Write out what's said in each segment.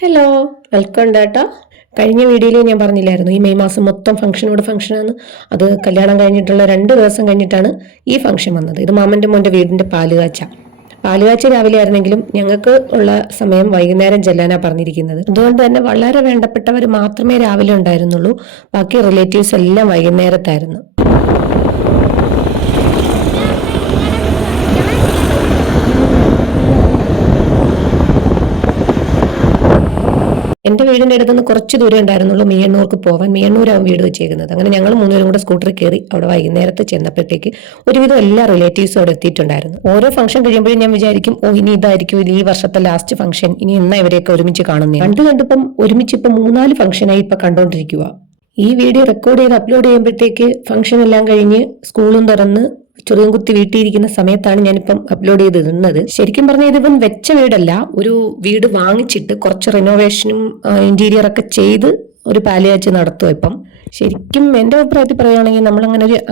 Hello, welcome data. കഴിഞ്ഞ വീഡിയോയിൽ ഞാൻ പറഞ്ഞില്ലായിരുന്നു ഈ മെയ് മാസം മൊത്തം ഫംഗ്ഷനോട് ഫംഗ്ഷനാണ്. അത് കല്യാണം കഴിഞ്ഞിട്ടുള്ള 2 ദിവസം കഴിഞ്ഞിട്ടാണ് ഈ ഫംഗ്ഷൻ വന്നത്. ഇത് മാമൻ്റെ മോൻ്റെ വീടിൻ്റെ പാലുകാച്ച രാവിലെ ആയിരുന്നെങ്കിലും ഞങ്ങൾക്ക് ഉള്ള സമയം വൈകുന്നേരം ചെല്ലാനാണ് പറഞ്ഞിരിക്കുന്നത്. അതുകൊണ്ട് തന്നെ വളരെ വേണ്ടപ്പെട്ടവർ മാത്രമേ രാവിലെ ഉണ്ടായിരുന്നുള്ളൂ. ബാക്കി റിലേറ്റീവ്സ് എല്ലാം വൈകുന്നേരത്തായിരുന്നു. എൻ്റെ വീടിൻ്റെ അടുത്ത് നിന്ന് കുറച്ച് ദൂരം ഉണ്ടായിരുന്നുള്ളൂ മിയണ്ണൂർക്ക് പോകാൻ. മിയണ്ണൂരാവും വീട് വെച്ചേക്കുന്നത്. അങ്ങനെ ഞങ്ങൾ 3 പേരും കൂടെ സ്കൂട്ടറിൽ കയറി അവിടെ വൈകുന്നേരത്ത് ചെന്നപ്പോഴത്തേക്ക് ഒരുവിധം എല്ലാ റിലേറ്റീവ്സും അവിടെ എത്തിയിട്ടുണ്ടായിരുന്നു. ഓരോ ഫംഗ്ഷൻ കഴിയുമ്പോഴും ഞാൻ വിചാരിക്കും, ഇനി ഇതായിരിക്കും ഈ വർഷത്തെ ലാസ്റ്റ് ഫംഗ്ഷൻ, ഇനി എന്നാ ഇവരെയൊക്കെ ഒരുമിച്ച് കാണുന്നത്. കണ്ടിപ്പം ഒരുമിച്ച് 3-4 ഫംഗ്ഷനായി കണ്ടുകൊണ്ടിരിക്കുക. ഈ വീഡിയോ റെക്കോർഡ് ചെയ്ത് അപ്ലോഡ് ചെയ്യുമ്പോഴത്തേക്ക് ഫംഗ്ഷൻ എല്ലാം കഴിഞ്ഞ് സ്കൂളും തുറന്ന് ചെറിയും കുത്തി വീട്ടിയിരിക്കുന്ന സമയത്താണ് ഞാനിപ്പം അപ്ലോഡ് ചെയ്തിരുന്നത്. ശരിക്കും പറഞ്ഞാൽ ഇതിപ്പം വെച്ച വീടല്ല, ഒരു വീട് വാങ്ങിച്ചിട്ട് കുറച്ച് റിനോവേഷനും ഇന്റീരിയർ ഒക്കെ ചെയ്ത് ഒരു പാലുകാച്ച് നടത്തും. ഇപ്പം ശരിക്കും എൻ്റെ അഭിപ്രായത്തിൽ പറയുകയാണെങ്കിൽ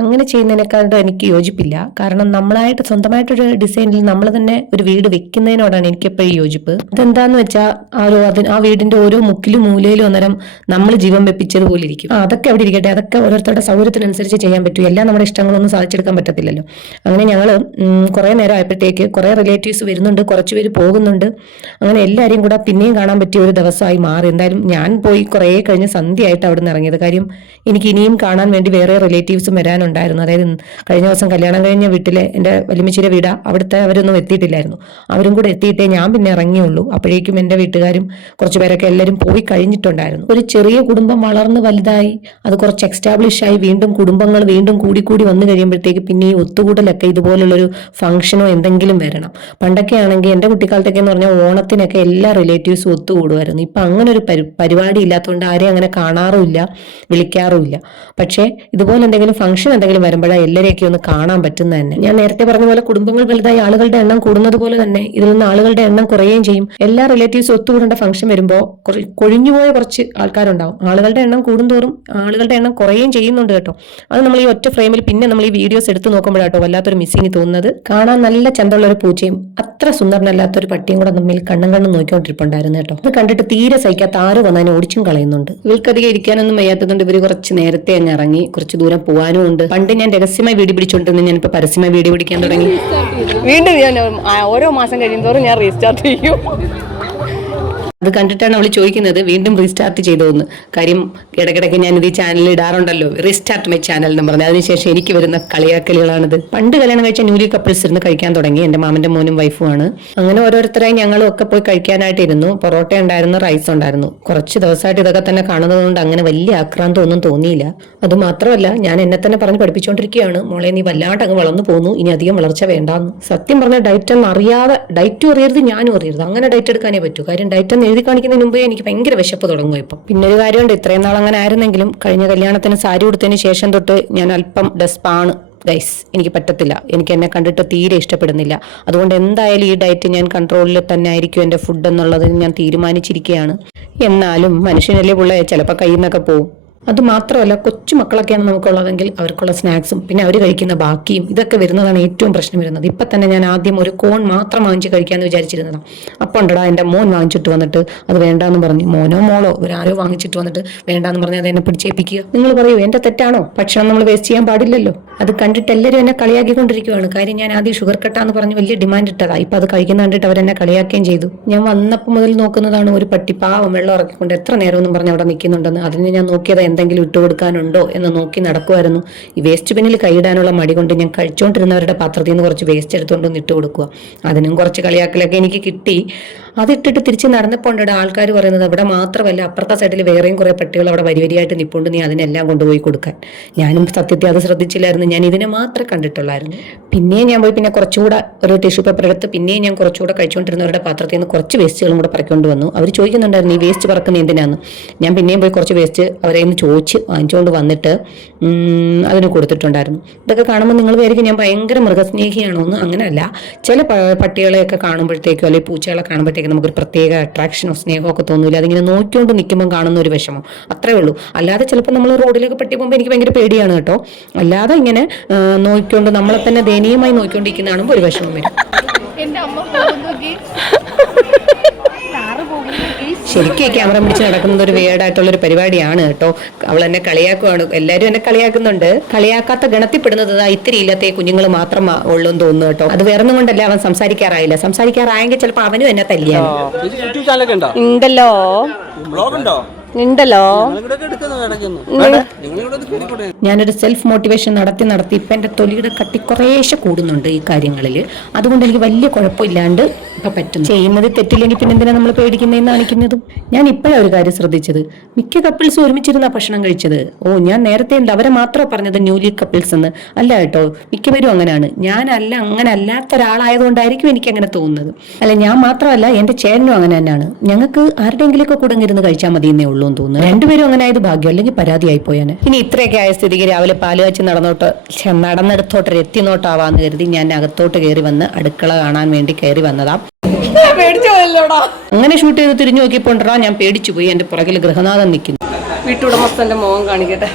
അങ്ങനെ ചെയ്യുന്നതിനേക്കാളും എനിക്ക് യോജിപ്പില്ല. കാരണം നമ്മളായിട്ട് സ്വന്തമായിട്ടൊരു ഡിസൈനിൽ നമ്മൾ തന്നെ ഒരു വീട് വെക്കുന്നതിനോടാണ് എനിക്കെപ്പോഴും യോജിപ്പ്. അതെന്താന്ന് വെച്ചാൽ ആ വീടിന്റെ ഓരോ മുക്കിലും മൂലയിലും അന്നേരം നമ്മൾ ജീവൻ വെപ്പിച്ചതുപോലെ ഇരിക്കും. അതൊക്കെ അവിടെ ഇരിക്കട്ടെ, അതൊക്കെ ഓരോരുത്തരുടെ സൗകര്യത്തിനനുസരിച്ച് ചെയ്യാൻ പറ്റും. എല്ലാം നമ്മുടെ ഇഷ്ടങ്ങളൊന്നും സാധിച്ചെടുക്കാൻ പറ്റത്തില്ലല്ലോ. അങ്ങനെ ഞങ്ങൾ കുറേ നേരം ആയപ്പോഴത്തേക്ക് കുറേ റിലേറ്റീവ്സ് വരുന്നുണ്ട്, കുറച്ച് പേര് പോകുന്നുണ്ട്. അങ്ങനെ എല്ലാവരെയും കൂടെ പിന്നെയും കാണാൻ പറ്റിയ ഒരു ദിവസമായി മാറി. എന്തായാലും ഞാൻ പോയി കുറേ കഴിഞ്ഞ് സന്ധ്യയായിട്ട് അവിടെ നിന്ന് ഇറങ്ങിയത്. കാര്യം എനിക്ക് ഇനിയും കാണാൻ വേണ്ടി വേറെ റിലേറ്റീവ്സും വരാനുണ്ടായിരുന്നു. അതായത് കഴിഞ്ഞ ദിവസം കല്യാണം കഴിഞ്ഞ വീട്ടിലെ എൻ്റെ വലിയമ്മച്ചിയുടെ വീടാ, അവിടുത്തെ അവരൊന്നും എത്തിയിട്ടില്ലായിരുന്നു. അവരും കൂടെ എത്തിയിട്ടേ ഞാൻ പിന്നെ ഇറങ്ങിയുള്ളൂ. അപ്പോഴേക്കും എൻ്റെ വീട്ടുകാരും കുറച്ച് പേരൊക്കെ എല്ലാവരും പോയി കഴിഞ്ഞിട്ടുണ്ടായിരുന്നു. ഒരു ചെറിയ കുടുംബം വളർന്ന് വലുതായി അത് കുറച്ച് എക്സ്റ്റാബ്ലിഷ് ആയി വീണ്ടും കുടുംബങ്ങൾ വീണ്ടും കൂടി വന്നു കഴിയുമ്പോഴത്തേക്ക് പിന്നെ ഈ ഒത്തുകൂടലൊക്കെ ഇതുപോലുള്ളൊരു ഫംഗ്ഷനോ എന്തെങ്കിലും വരണം. പണ്ടൊക്കെ ആണെങ്കിൽ എൻ്റെ കുട്ടിക്കാലത്തൊക്കെ എന്ന് പറഞ്ഞാൽ ഓണത്തിനൊക്കെ എല്ലാ റിലേറ്റീവ്സും ഒത്തുകൂടുമായിരുന്നു. ഇപ്പം അങ്ങനെ ഒരു പരിപാടി ഇല്ലാത്തതുകൊണ്ട് ആരെയും അങ്ങനെ കാണാറുമില്ല, വിളിക്കാറുമില്ല. പക്ഷേ ഇതുപോലെ എന്തെങ്കിലും ഫംഗ്ഷൻ എന്തെങ്കിലും വരുമ്പോഴാണ് എല്ലാവരെയൊക്കെ ഒന്ന് കാണാൻ പറ്റുന്നത് തന്നെ. ഞാൻ നേരത്തെ പറഞ്ഞ പോലെ കുടുംബങ്ങൾ വലുതായി ആളുകളുടെ എണ്ണം കൂടുന്നത് പോലെ തന്നെ ഇതിൽ നിന്ന് ആളുകളുടെ എണ്ണം കുറയുകയും ചെയ്യും. എല്ലാ റിലേറ്റീവ്സ് ഒത്തുകൂടേണ്ട ഫംഗ്ഷൻ വരുമ്പോൾ കൊഴിഞ്ഞുപോയ കുറച്ച് ആൾക്കാരുണ്ടാവും. ആളുകളുടെ എണ്ണം കൂടുന്തോറും ആളുകളുടെ എണ്ണം കുറയുകയും ചെയ്യുന്നുണ്ട് കേട്ടോ. അത് നമ്മൾ ഈ ഒറ്റ ഫ്രെയിമിൽ പിന്നെ നമ്മൾ ഈ വീഡിയോസ് എടുത്ത് നോക്കുമ്പോഴാട്ടോ വല്ലാത്തൊരു മിസ്സിങ് തോന്നുന്നത്. കാണാൻ നല്ല ചന്തമുള്ള ഒരു പൂച്ചയും അത്ര സുന്ദരനല്ലാത്തൊരു പട്ടിയും കൂടെ തമ്മിൽ കണ്ണും നോക്കിക്കൊണ്ടിരിപ്പുണ്ടായിരുന്നു കേട്ടോ. അത് കണ്ടിട്ട് തീരെ സഹിക്കാത്ത ആര് വന്നതിനെ ഓടിച്ചും കളയുന്നുണ്ട്. ഇവർക്കധികം ഇരിക്കാനൊന്നും വയ്യാത്തതുകൊണ്ട് ഇവർ കുറച്ച് നേരത്തെ അങ്ങ് ഇറങ്ങി. കുറച്ച് ദൂരം പോകാനും ഉണ്ട്. പണ്ട് ഞാൻ രഹസ്യമായി വീഡിയോ പിടിച്ചോണ്ടിരുന്ന ഞാനിപ്പോ പരസ്യമായി വീഡിയോ പിടിക്കാൻ തുടങ്ങി. വീണ്ടും ഞാൻ ഓരോ മാസം കഴിയുന്നതോറും ഞാൻ റീസ്റ്റാർട്ട് ചെയ്യും. അത് കണ്ടിട്ടാണ് അവൾ ചോദിക്കുന്നത് വീണ്ടും റീസ്റ്റാർട്ട് ചെയ്തോന്ന്. കാര്യം ഇടയ്ക്കിടയ്ക്ക് ഞാനിത് ഈ ചാനലിൽ ഇടാറുണ്ടല്ലോ, റീസ്റ്റാർട്ട് മൈ ചാനൽ എന്ന് പറഞ്ഞത്. അതിനുശേഷം എനിക്ക് വരുന്ന കളിയാക്കലുകളാണിത്. പണ്ട് കല്യാണം കഴിച്ച ന്യൂലി കപ്പിൾസ് ഇരുന്ന് കഴിക്കാൻ തുടങ്ങി. എൻ്റെ മാമൻ്റെ മോനും വൈഫുമാണ്. അങ്ങനെ ഓരോരുത്തരായി ഞങ്ങളും ഒക്കെ പോയി കഴിക്കാനായിട്ടിരുന്നു. പൊറോട്ട ഉണ്ടായിരുന്നു, റൈസ് ഉണ്ടായിരുന്നു. കുറച്ച് ദിവസമായിട്ട് ഇതൊക്കെ തന്നെ കാണുന്നത് കൊണ്ട് അങ്ങനെ വലിയ ആക്രാന്തം ഒന്നും തോന്നിയില്ല. അത് മാത്രമല്ല, ഞാൻ എന്നെ തന്നെ പറഞ്ഞ് പഠിപ്പിച്ചുകൊണ്ടിരിക്കുകയാണ്, മോളെ നീ വല്ലാണ്ട് അങ്ങ് വളർന്നു പോകുന്നു, ഇനി അധികം വളർച്ച വേണ്ടാന്ന്. സത്യം പറഞ്ഞ ഡയറ്റ് ഒന്നും അറിയാതെ, ഡയറ്റും അറിയരുത് ഞാനും അറിയരുത്, അങ്ങനെ ഡയറ്റ് എടുക്കാനേ പറ്റൂ. കാര്യം ഡയറ്റ് എഴുതി കാണിക്കുന്നതിന് മുമ്പേ എനിക്ക് ഭയങ്കര വിശപ്പ് തുടങ്ങും ഇപ്പം. പിന്നെ ഒരു കാര്യമുണ്ട്, ഇത്രയും നാൾ അങ്ങനെ ആയിരുന്നെങ്കിലും കഴിഞ്ഞ കല്യാണത്തിന് സാരി ഉടുത്തതിന് ശേഷം തൊട്ട് ഞാൻ അല്പം ഡെസ്പാണ് ഗൈസ്. എനിക്ക് പറ്റത്തില്ല, എനിക്ക് എന്നെ കണ്ടിട്ട് തീരെ ഇഷ്ടപ്പെടുന്നില്ല. അതുകൊണ്ട് എന്തായാലും ഈ ഡയറ്റ് ഞാൻ കൺട്രോളിൽ തന്നെ ആയിരിക്കും എൻ്റെ ഫുഡ് എന്നുള്ളത് ഞാൻ തീരുമാനിച്ചിരിക്കുകയാണ്. എന്നാലും മനുഷ്യനല്ലേ പിള്ളേ, ചിലപ്പോൾ കയ്യിൽ നിന്നൊക്കെ പോകും. അത് മാത്രമല്ല, കൊച്ചു മക്കളൊക്കെയാണ് നമുക്കുള്ളതെങ്കിൽ അവർക്കുള്ള സ്നാക്സും പിന്നെ അവർ കഴിക്കുന്ന ബാക്കിയും ഇതൊക്കെ വരുന്നതാണ് ഏറ്റവും പ്രശ്നം വരുന്നത്. ഇപ്പം തന്നെ ഞാൻ ആദ്യം ഒരു കോൺ മാത്രം വാങ്ങിച്ച് കഴിക്കാമെന്ന് വിചാരിച്ചിരുന്നതാണ്. അപ്പം ഉണ്ടടാ എൻ്റെ മോൻ വാങ്ങിച്ചിട്ട് വന്നിട്ട് അത് വേണ്ടാന്ന് പറഞ്ഞു. മോനോ മോളോ ഇവരാരോ വാങ്ങിച്ചിട്ട് വന്നിട്ട് വേണ്ടാന്ന് പറഞ്ഞ് അത് എന്നെ പിടിച്ചേപ്പിക്കുക. നിങ്ങൾ പറയൂ എൻ്റെ തെറ്റാണോ? ഭക്ഷണം നമ്മൾ വേസ്റ്റ് ചെയ്യാൻ പാടില്ലല്ലോ. അത് കണ്ടിട്ട് എല്ലാവരും എന്നെ കളിയാക്കിക്കൊണ്ടിരിക്കുകയാണ്. കാര്യം ഞാൻ ആദ്യം ഷുഗർ കട്ടാന്ന് പറഞ്ഞ് വലിയ ഡിമാൻഡ് ഇട്ടതാണ്. ഇപ്പം അത് കഴിക്കുന്ന കണ്ടിട്ട് അവരെന്നെ കളിയാക്കുകയും ചെയ്തു. ഞാൻ വന്നപ്പോൾ മുതൽ നോക്കുന്നതാണ് ഒരു പട്ടി പാവം വെള്ളം ഇറക്കിക്കൊണ്ട് എത്ര നേരമൊന്നും പറഞ്ഞ് അവിടെ നിൽക്കുന്നുണ്ടെന്ന്. അതിന് ഞാൻ നോക്കിയത് എന്തെങ്കിലും ഇട്ട് കൊടുക്കാനുണ്ടോ എന്ന് നോക്കി നടക്കുമായിരുന്നു. ഈ വേസ്റ്റ് ബിന്നിൽ കൈയിടാനുള്ള മടി കൊണ്ട് ഞാൻ കഴിച്ചുകൊണ്ടിരുന്നവരുടെ പാത്രത്തിൽ നിന്ന് കുറച്ച് വേസ്റ്റ് എടുത്തുകൊണ്ടൊന്ന് ഇട്ട് കൊടുക്കുക. അതിനും കുറച്ച് കളിയാക്കലൊക്കെ എനിക്ക് കിട്ടി. അതിട്ടിട്ട് തിരിച്ച് നടന്നപ്പോൾ ആൾക്കാർ പറയുന്നത് അവിടെ മാത്രമല്ല അപ്പുറത്തെ സൈഡിൽ വേറെയും കുറേ പട്ടികൾ അവിടെ വരിയായിട്ട് നിൽപ്പുണ്ട്, നീ അതിനെല്ലാം കൊണ്ടുപോയി കൊടുക്കാൻ. ഞാനും സത്യത്തെ അത് ശ്രദ്ധിച്ചില്ലായിരുന്നു, ഞാൻ ഇതിനെ മാത്രമേ കണ്ടിട്ടുള്ളായിരുന്നു. പിന്നെയും ഞാൻ പോയി പിന്നെ കുറച്ചുകൂടെ ഒരു ടിഷ്യൂ പേപ്പർ എടുത്ത് പിന്നെയും ഞാൻ കുറച്ചുകൂടെ കഴിച്ചുകൊണ്ടിരുന്നവരുടെ പാത്രത്തിൽ നിന്ന് കുറച്ച് വേസ്റ്റുകളും കൂടെ പറക്കൊണ്ട് വന്നു. അവർ ചോദിക്കുന്നുണ്ടായിരുന്നു ഈ വേസ്റ്റ് പറക്കുന്ന എന്തിനാന്ന്. ഞാൻ പിന്നെയും പോയി കുറച്ച് വേസ്റ്റ് അവരെ നിന്ന് വാങ്ങിച്ചുകൊണ്ട് വന്നിട്ട് അതിന് കൊടുത്തിട്ടുണ്ടായിരുന്നു. ഇതൊക്കെ കാണുമ്പോൾ നിങ്ങൾ വിചാരിക്കും ഞാൻ ഭയങ്കര മൃഗസ്നേഹിയാണോ എന്ന്. അങ്ങനെയല്ല, ചില പട്ടികളെയൊക്കെ കാണുമ്പോഴത്തേക്കോ അല്ലെങ്കിൽ പൂച്ചകളെ കാണുമ്പോഴത്തേക്കും നമുക്കൊരു പ്രത്യേക അട്രാക്ഷനോ സ്നേഹമോ ഒക്കെ തോന്നില്ല. അതിങ്ങനെ നോക്കിക്കൊണ്ട് നിൽക്കുമ്പോൾ കാണുന്ന ഒരു വിഷമം അത്രേ ഉള്ളൂ. അല്ലാതെ ചിലപ്പോൾ നമ്മൾ റോഡിലൊക്കെ പട്ടി പോകുമ്പോൾ എനിക്ക് ഭയങ്കര പേടിയാണ് കേട്ടോ. അല്ലാതെ ഇങ്ങനെ നോക്കിക്കൊണ്ട് നമ്മളെ തന്നെ ദയനീയമായി നോക്കിക്കൊണ്ടിരിക്കുന്ന കാണുമ്പോൾ ഒരു വിഷമം വരും. ശരിക്കും ക്യാമറ പിടിച്ച് നടക്കുന്നത് ഒരു വേർഡായിട്ടുള്ള ഒരു പരിപാടിയാണ് കേട്ടോ. അവൾ എന്നെ കളിയാക്കുവാണ്, എല്ലാവരും എന്നെ കളിയാക്കുന്നുണ്ട്. കളിയാക്കാത്ത ഗണത്തിൽപ്പെടുന്നത് ഇത്തിരി ഇല്ലാത്ത കുഞ്ഞുങ്ങൾ മാത്രം ഉള്ളൂ എന്ന് തോന്നുന്നു കേട്ടോ. അത് വേറെ ഒന്നും കൊണ്ടല്ല, അവൻ സംസാരിക്കാറായെങ്കിൽ ചിലപ്പോൾ അവനും എന്നെ തല്ലിയാണ്. ഉണ്ടല്ലോ ഉണ്ടല്ലോ. ഞാനൊരു സെൽഫ് മോട്ടിവേഷൻ നടത്തി ഇപ്പൊ എന്റെ തൊലിയുടെ കട്ടി കുറേശ്ശെ കൂടുന്നുണ്ട് ഈ കാര്യങ്ങളിൽ. അതുകൊണ്ട് എനിക്ക് വലിയ കുഴപ്പമില്ലാണ്ട് ഇപ്പൊ പറ്റുന്നു. ചെയ്യുന്നത് തെറ്റില്ലെങ്കിൽ പിന്നെ എന്തിനാ നമ്മൾ പേടിക്കുന്നതെന്ന് കാണിക്കുന്നതും. ഞാൻ ഇപ്പോഴാണ് ഒരു കാര്യം ശ്രദ്ധിച്ചത്, മിക്ക കപ്പിൾസും ഒരുമിച്ചിരുന്ന ഭക്ഷണം കഴിച്ചത്. ഞാൻ നേരത്തെ അവരെ മാത്രമേ പറഞ്ഞത് ന്യൂലി കപ്പിൾസ് എന്ന്. അല്ല കേട്ടോ, മിക്കവരും അങ്ങനെയാണ്. അങ്ങനെ അല്ലാത്ത ഒരാളായതുകൊണ്ടായിരിക്കും എനിക്ക് അങ്ങനെ തോന്നുന്നത്. അല്ല, ഞാൻ മാത്രമല്ല, എന്റെ ചേട്ടനും അങ്ങനെ തന്നെയാണ്. ഞങ്ങൾക്ക് ആരുടെയെങ്കിലൊക്കെ കൂടെ ഇരുന്ന് കഴിച്ചാൽ മതി എന്നേ ഉള്ളൂ എന്ന് തോന്നുന്നു. രണ്ടുപേരും അങ്ങനെ ആയത് ഭാഗ്യം, അല്ലെങ്കിൽ പരാതിയായി പോയാന്. ഇനി ഇത്രയൊക്കെ ആയ സ്ഥിതിക്ക് രാവിലെ പാല് കാച്ചി നടന്നെടുത്തോട്ട് എത്തിനോട്ടാവാന്ന് കരുതി ഞാൻ അകത്തോട്ട് കയറി വന്ന് അടുക്കള കാണാൻ വേണ്ടി കയറി വന്നതാ. അങ്ങനെ ഷൂട്ട് ചെയ്ത് തിരിഞ്ഞു നോക്കിയപ്പോണ്ടാ ഞാൻ പേടിച്ചു പോയി. എന്റെ പുറകിൽ ഗൃഹനാഥൻ നിൽക്കുന്നു. വീട്ടുടമസ്ഥന്റെ മുഖം കാണിക്കട്ടെ.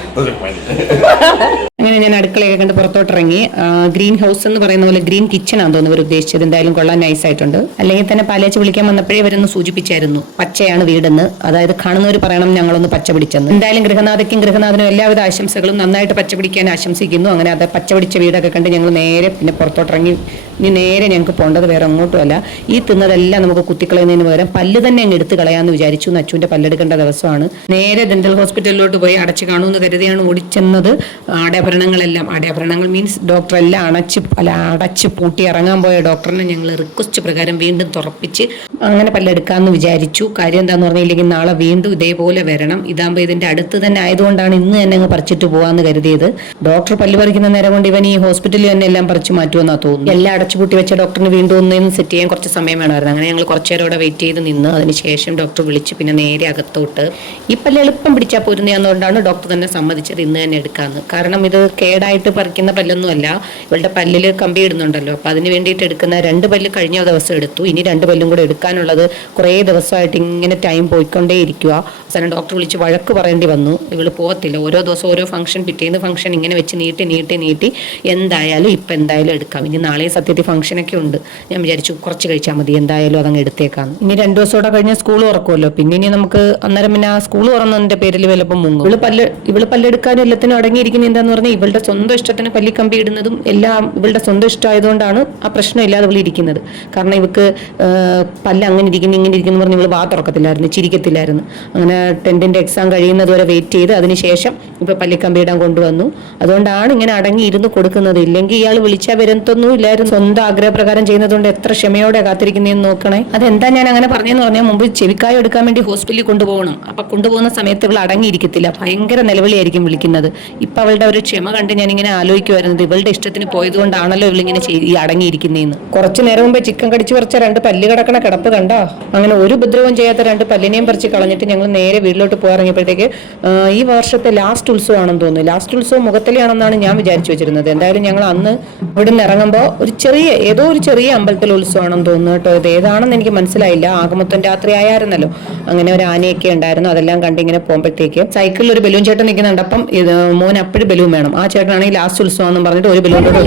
അങ്ങനെ ഞാൻ അടുക്കളയൊക്കെ കണ്ട് പുറത്തോട്ടിറങ്ങി. ഗ്രീൻ ഹൗസ് എന്ന് പറയുന്ന പോലെ ഗ്രീൻ കിച്ചൺ ആണെന്ന് തോന്നുന്നു ഇവർ ഉദ്ദേശിച്ചത്. എന്തായാലും കൊള്ളാൻ നൈസ് ആയിട്ടുണ്ട്. അല്ലെങ്കിൽ തന്നെ പാലേച്ച് വിളിക്കാൻ വന്നപ്പോഴേ ഇവരൊന്ന് സൂചിപ്പിച്ചായിരുന്നു പച്ചയാണ് വീടെന്ന്. അതായത് കാണുന്നവർ പറയണം ഞങ്ങളൊന്ന് പച്ച പിടിച്ചെന്ന്. എന്തായാലും ഗൃഹനാഥനും എല്ലാവിധ ആശംസകളും. നന്നായിട്ട് പച്ച പിടിക്കാൻ ആശംസിക്കുന്നു. അങ്ങനെ അത് പച്ച പിടിച്ച വീടൊക്കെ കണ്ട് ഞങ്ങൾ നേരെ പിന്നെ പുറത്തോട്ടിറങ്ങി. ഇനി നേരെ ഞങ്ങൾക്ക് പോകേണ്ടത് വേറെ അങ്ങോട്ടും അല്ല, ഈ തിന്നതെല്ലാം നമുക്ക് കുത്തിക്കളയുന്നതിന് പകരം പല്ല് തന്നെ അങ്ങ് എടുത്ത് കളയാമെന്ന് വിചാരിച്ചു. അച്ചുവിന്റെ പല്ലെടുക്കേണ്ട ദിവസമാണ്. നേരെ ഡെന്റൽ ഹോസ്പിറ്റലിലോട്ട് പോയി അടച്ചു കാണുമെന്ന് കരുതിയാണ് ഓടിച്ചെന്നത്. ആടയാഭരണങ്ങൾ മീൻസ് ഡോക്ടറെല്ലാം അടച്ച് പൂട്ടി ഇറങ്ങാൻ പോയ ഡോക്ടറിനെ ഞങ്ങൾ റിക്വസ്റ്റ് പ്രകാരം വീണ്ടും തുറപ്പിച്ച് അങ്ങനെ പല്ലെടുക്കാമെന്ന് വിചാരിച്ചു. കാര്യം എന്താന്ന് പറഞ്ഞില്ലെങ്കിൽ നാളെ വീണ്ടും ഇതേപോലെ വരണം. ഇതാകുമ്പോൾ ഇതിന്റെ അടുത്ത് തന്നെ ആയതുകൊണ്ടാണ് ഇന്ന് തന്നെ അങ്ങ് പറിച്ചിട്ട് പോകാമെന്ന് കരുതിയത്. ഡോക്ടർ പല്ല് പറിക്കുന്ന നേരം കൊണ്ട് ഇവൻ ഈ ഹോസ്പിറ്റലിൽ തന്നെ എല്ലാം പറിച്ചു മാറ്റുമെന്നാണ് തോന്നുന്നു. എല്ലാം അടച്ചുപൂട്ടി വെച്ച ഡോക്ടറിന് വീണ്ടും ഒന്നും സെറ്റ് ചെയ്യാൻ കുറച്ച് സമയം വേണമായിരുന്നു. അങ്ങനെ ഞങ്ങൾ കുറച്ചു നേരം അവിടെ വെയിറ്റ് ചെയ്ത് നിന്ന് അതിനുശേഷം ഡോക്ടർ വിളിച്ച് പിന്നെ നേരെ അകത്തോട്ട്. ഈ പല്ല് എളുപ്പം പിടിച്ചാൽ പോരുന്നതുകൊണ്ടാണ് ഡോക്ടർ തന്നെ സമ്മതിച്ചത് ഇന്ന് തന്നെ എടുക്കാമെന്ന്. കാരണം ഇത് കേടായിട്ട് പറിക്കുന്ന പല്ലൊന്നുമല്ല, ഇവളുടെ പല്ലിൽ കമ്പി ഇടുന്നുണ്ടല്ലോ. അപ്പം അതിന് വേണ്ടിയിട്ട് എടുക്കുന്ന 2 പല്ല് കഴിഞ്ഞ ദിവസം എടുത്തു. ഇനി 2 പല്ലും കൂടെ എടുക്കാനുള്ളത് കുറേ ദിവസമായിട്ട് ഇങ്ങനെ ടൈം പോയിക്കൊണ്ടേ ഇരിക്കുക. അവസാനം ഡോക്ടർ വിളിച്ച് വഴക്ക് പറയേണ്ടി വന്നു. ഇവള് പോകത്തില്ല, ഓരോ ദിവസം ഓരോ ഫംഗ്ഷൻ, പിറ്റേന്ന് ഫംഗ്ഷൻ ഇങ്ങനെ വെച്ച് നീട്ടി എന്തായാലും എടുക്കാം. ഇനി നാളെ സത്യത്തിൽ ഫംഗ്ഷനൊക്കെ ഉണ്ട്. ഞാൻ വിചാരിച്ചു കുറച്ച് കഴിച്ചാൽ മതി, എന്തായാലും അതങ്ങ് എടുത്തേക്കാം. ഇനി 2 ദിവസത്തോടെ കഴിഞ്ഞ് സ്കൂൾ തുറക്കുമല്ലോ. പിന്നെ ഇനി നമുക്ക് അന്നേരം പിന്നെ ആ സ്കൂൾ തുറന്നതിന്റെ പേരിൽ വല്ലപ്പം മുങ്ങും. ഇവള് പല്ലെടുക്കാനും എല്ലാത്തിനും അടങ്ങിയിരിക്കുന്ന എന്താന്ന് പറഞ്ഞാൽ ഇവളുടെ സ്വന്തം ഇഷ്ടത്തിന് പല്ലി കമ്പി ഇടുന്നതും എല്ലാം ഇവളുടെ സ്വന്തം ഇഷ്ടമായതുകൊണ്ടാണ് ആ പ്രശ്നം ഇല്ലാതെ ഇവള് ഇരിക്കുന്നത്. കാരണം ഇവക്ക് പല്ല് അങ്ങനെ ഇരിക്കുന്നു പറഞ്ഞ് ഇവള് വാ തുറക്കത്തില്ലായിരുന്നു, ചിരിക്കത്തില്ലായിരുന്നു. അങ്ങനെ 10th എക്സാം കഴിയുന്നതുവരെ വെയിറ്റ് ചെയ്ത് അതിനുശേഷം ഇപ്പൊ പല്ലിക്കമ്പി ഇടാൻ കൊണ്ടുവന്നു. അതുകൊണ്ടാണ് ഇങ്ങനെ അടങ്ങി ഇരുന്ന് കൊടുക്കുന്നത്. ഇല്ലെങ്കിൽ ഇയാൾ വിളിച്ചാൽ വരുത്തൊന്നും ഇല്ലായിരുന്നു. സ്വന്തം ആഗ്രഹപ്രകാരം ചെയ്യുന്നതുകൊണ്ട് എത്ര ക്ഷമയോടെ കാത്തിരിക്കുന്നതെന്ന് നോക്കണേ. അതെന്താ ഞാൻ അങ്ങനെ പറഞ്ഞെന്ന് പറഞ്ഞാൽ മുമ്പ് ചെവിക്കായ എടുക്കാൻ വേണ്ടി ഹോസ്പിറ്റലിൽ കൊണ്ടുപോകണം. അപ്പൊ കൊണ്ടുപോകുന്ന സമയത്ത് ഇവൾ അടങ്ങിയിരിക്കത്തില്ല, ഭയങ്കര നിലവിളിയായിരിക്കും വിളിക്കുന്നത്. ഇപ്പൊ അവളുടെ ഒരു ക്ഷമ കണ്ട് ഞാൻ ഇങ്ങനെ ആലോചിക്കുമായിരുന്നത് ഇവളുടെ ഇഷ്ടത്തിന് പോയതുകൊണ്ടാണല്ലോ ഇവളിങ്ങനെ ഈ അടങ്ങിയിരിക്കുന്നതെന്ന്. കുറച്ചു നേരം മുമ്പ് ചിക്കൻ കടിച്ചു പറിച്ച 2 പല്ല് കിടക്കണ കിടപ്പ് കണ്ടോ. അങ്ങനെ ഒരു ഉപദ്രവം ചെയ്യാത്ത 2 പല്ലിനെയും പറിച്ച് കളഞ്ഞിട്ട് ഞങ്ങൾ നേരെ വീട്ടിലോട്ട് പോയിറങ്ങിയപ്പോഴത്തേക്ക് ഈ വർഷത്തെ ലാസ്റ്റ് ഉത്സവമാണെന്ന് തോന്നുന്നു. ലാസ്റ്റ് ഉത്സവം മുഖത്തലിയാണെന്നാണ് ഞാൻ വിചാരിച്ചു വെച്ചിരുന്നത്. എന്തായാലും ഞങ്ങൾ അന്ന് ഇവിടെ നിന്ന് ഇറങ്ങുമ്പോൾ ഏതോ ഒരു ചെറിയ അമ്പലത്തിലെ ഉത്സവമാണെന്ന് തോന്നുന്നു കേട്ടോ. ഇത് ഏതാണെന്ന് എനിക്ക് മനസ്സിലായില്ല. ആകമൊത്തം രാത്രി ആയായിരുന്നല്ലോ. അങ്ങനെ ഒരു ആനയൊക്കെ ഉണ്ടായിരുന്നു. അതെല്ലാം കണ്ടിങ്ങനെ പോകുമ്പോഴത്തേക്ക് സൈക്കിളിൽ ഒരു ബലൂൺ ചേട്ടൻ നിൽക്കുന്നുണ്ട്. അപ്പം മോൻ അപ്പോഴും ബലൂൺ വേണം. ആ ചേട്ടനാണെങ്കിൽ ലാസ്റ്റ് ഉത്സവം എന്നും പറഞ്ഞിട്ട് ഒരു ബലൂൺ കൂടെ